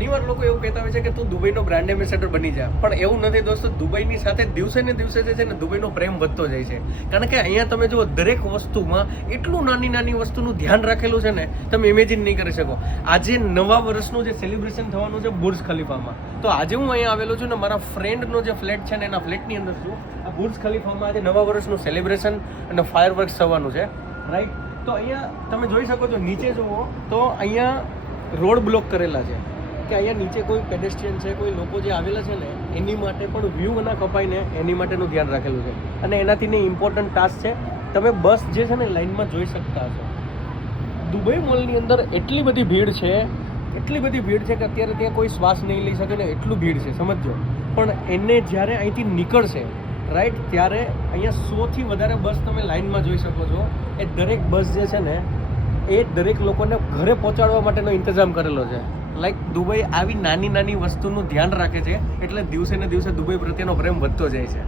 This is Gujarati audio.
ઘણીવાર લોકો એવું કહેતા હોય છે કે તું દુબઈનો બ્રાન્ડ એમ્બેસેડર બની જા, પણ એવું નથી દોસ્તો. દુબઈની સાથે દિવસે ને દિવસે જે છે ને દુબઈનો પ્રેમ વધતો જાય છે. કારણ કે અહીંયા તમે જુઓ દરેક વસ્તુમાં એટલું નાની નાની વસ્તુનું ધ્યાન રાખેલું છે ને, તમે ઇમેજિન નહીં કરી શકો. આજે નવા વર્ષનું જે સેલિબ્રેશન થવાનું છે બુર્જ ખલીફામાં, તો આજે હું અહીંયા આવેલો છું ને મારા ફ્રેન્ડનો જે ફ્લેટ છે ને એના ફ્લેટની અંદર છું. આ બુર્જ ખલીફામાં આજે નવા વર્ષનું સેલિબ્રેશન અને ફાયરવર્ક્સ થવાનું છે, રાઈટ. તો અહીંયા તમે જોઈ શકો છો, નીચે જુઓ તો અહીંયા રોડ બ્લોક કરેલા છે કે અહીંયા નીચે કોઈ પેડેસ્ટ્રિયન છે, કોઈ લોકો જે આવેલા છે ને એની માટે પણ વ્યૂ ના કપાય ને એની માટેનું ધ્યાન રાખેલું છે. અને એનાથી ને ઇમ્પોર્ટન્ટ ટાસ્ક છે, તમે બસ જે છે ને લાઇનમાં જોઈ શકતા હશો. દુબઈ મોલની અંદર એટલી બધી ભીડ છે કે અત્યારે ત્યાં કોઈ શ્વાસ નહીં લઈ શકે ને એટલું ભીડ છે, સમજો. પણ એને જ્યારે અહીંથી નીકળશે રાઈટ, ત્યારે અહીંયા 100થી વધારે બસ તમે લાઇનમાં જોઈ શકો છો. એ દરેક બસ જે છે ને એ દરેક લોકોને ઘરે પહોંચાડવા માટેનો ઇંતજામ કરેલો છે. લાઈક દુબઈ આવી નાની નાની વસ્તુનું ધ્યાન રાખે છે, એટલે દિવસે ને દિવસે દુબઈ પ્રત્યેનો પ્રેમ વધતો જાય છે.